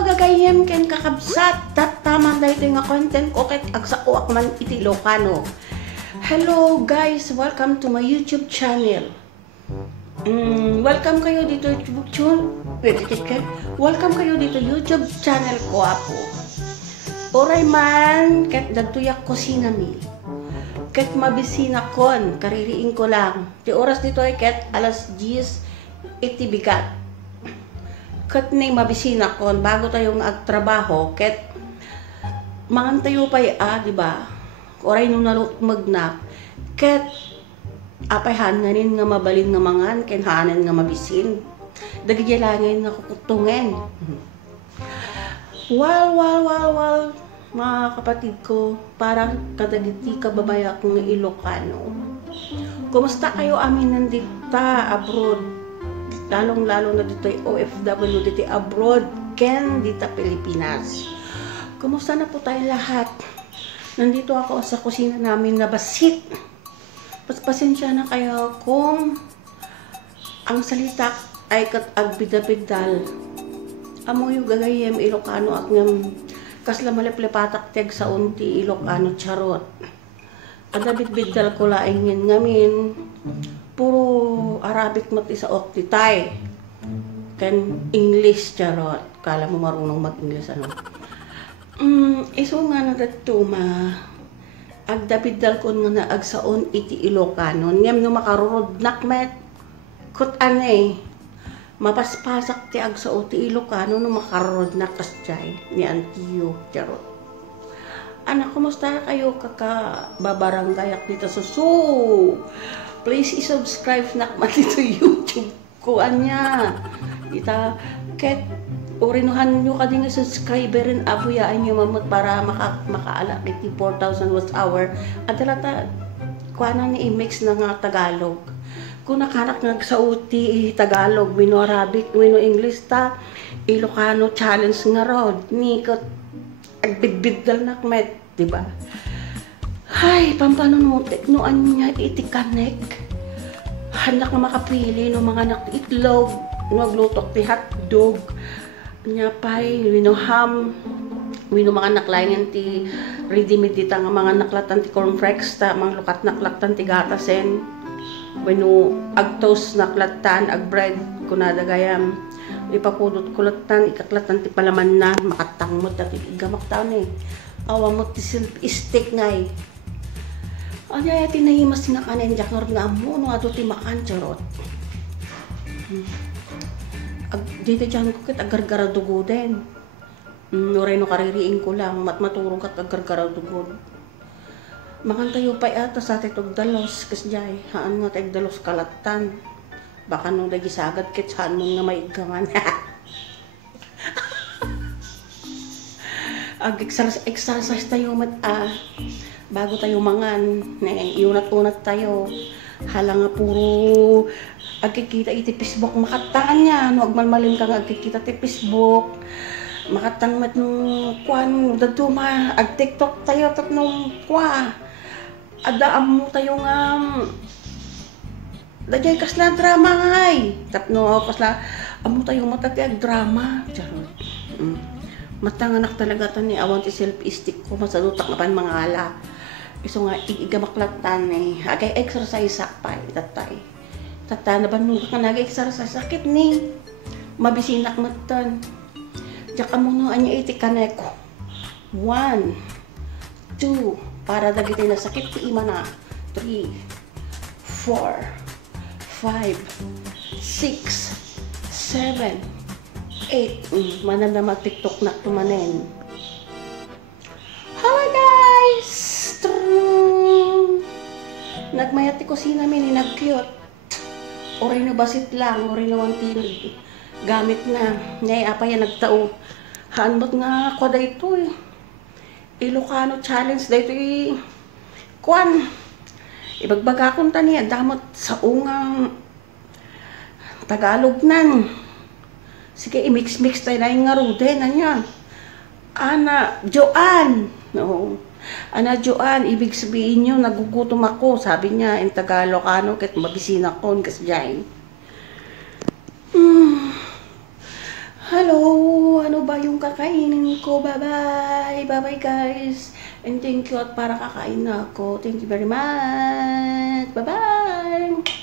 gagayem ken kakabsat tataman dahito nga content ko ket agsaoak man iti Ilocano. Hello guys, welcome to my YouTube channel. Welcome kayo dito Welcome kayo dito YouTube channel ko apo. Oray man ket dagtuyak ko sinami. Ket mabisina kon kaririing ko lang. Di oras dito ay ket alas 10 iti bigat. Ket ning mabisina kon bago tayo agtrabaho ket mangantayo pay di ba? Oray nung nalutmagnak ket apay hananin nga mabalin nga mangan ken hanan nga mabisin. Dagigilangin nga kukutungen. Wal, mga kapatid ko, parang kadagiti kababaya kong Ilocano. Kumusta kayo amin nandita abroad? Lalong-lalo na dito ay OFW dito abroad, ken dito Pilipinas. Kumusta na po tayo lahat? Nandito ako sa kusina namin na basit. Pasensya na kayo kung ang salita ay agbida-bidal. Amo yung gagayem Ilocano at ngam kasla maliplepatak teg sa unti Ilocano charot. Adabit-bidal ko laingin ngamin puro Arabic mati sa oktitay. Ken English charot. Kala mo marunong mag-English ano. Iso nga na dato agdabidal ko nga na agsaon iti Ilocano. Ngem no makarurodnak met kut anay. Mapaspasak ti agsao ti Ilocano no makarod na kasjay ni Antiyo charot. Anak, kumusta kayo kakababaranggayak dito susu? Please i-subscribe na dito YouTube ko anya. Ita ket orinuhan nyo kading subscriber rin abuyaan nyo mamot para makaala iti 4,000 watts hour. Adalata kuana ni i-mix na nga Tagalog. Kung nakanak nagsauti Tagalog, wino Arabic, wino English ta, Ilocano challenge nga rod. Nikot, agbidbidal nakmet, diba? Ay, pampanunutik, noan niya itikanek. Hanak nga makapili, no mga nakitlog, naglutok ti hotdog, niya pa'y, wino ham, wino mga naklayan ti ready-made nga mga naklatan ti cornflakes ta, mga lukat naklatan ti gatasen. Weno agtos naklatan ag bread kunada gayam ipapudot kulatan ikaklatan ti palaman na makatangmot at igamak taon awamot ti stick ngay anya tinahimas sinakanen jak nord nga amo no ato ti makan charot dito dyan ko kit agargara dugo din nuray no kaririing ko lang matmaturong kat agargara dugo makan tayo pa ata sa titog dalos kasjay haan nga tayong dalos kalatan baka nung nagisagad kit saan mo nga may igaman exercise tayo bago tayo mangan iunat-unat tayo hala nga puro agkikita iti Facebook makataan niya no agmalmalim ka nga agkikita ti Facebook makatang mat nung kwan daduma ag TikTok tayo tat nung kwa adaam mo tayo nga dajay kasla drama ngay tapno kasla amo tayo matagag drama charot matanganak talaga tan ni awan ti self-esteem ko masadutak na pan mga ala iso nga igamaklatan agay exercise sakpay tatay na ba nung ka nag-exercise sakit ni mabisinak matan tsaka mo no anya iti kaneko 1 2 para dagiti na sakit ti ima na 3 4 5 6 7 8 manan na mag-tiktok na tumanen. Hello guys! Nagmayat ti kusina min nagkyot oray na basit lang oray na wanti gamit na ngay apa yan nagtao haanbot nga kwa da ito Ilocano challenge dahito kwan ibagbaga akong tani damot sa ungang Tagalog nan sige i-mix tayo na yung nga rude na niya ana Joan no ana Joan ibig sabihin nyo nagugutom ako sabi niya in Tagalocano ket mabisina ko kasi dyan hello ano ba yung kakainin ko. Bye-bye. Bye-bye guys. And thank you at para kakain na ako. Thank you very much. Bye-bye.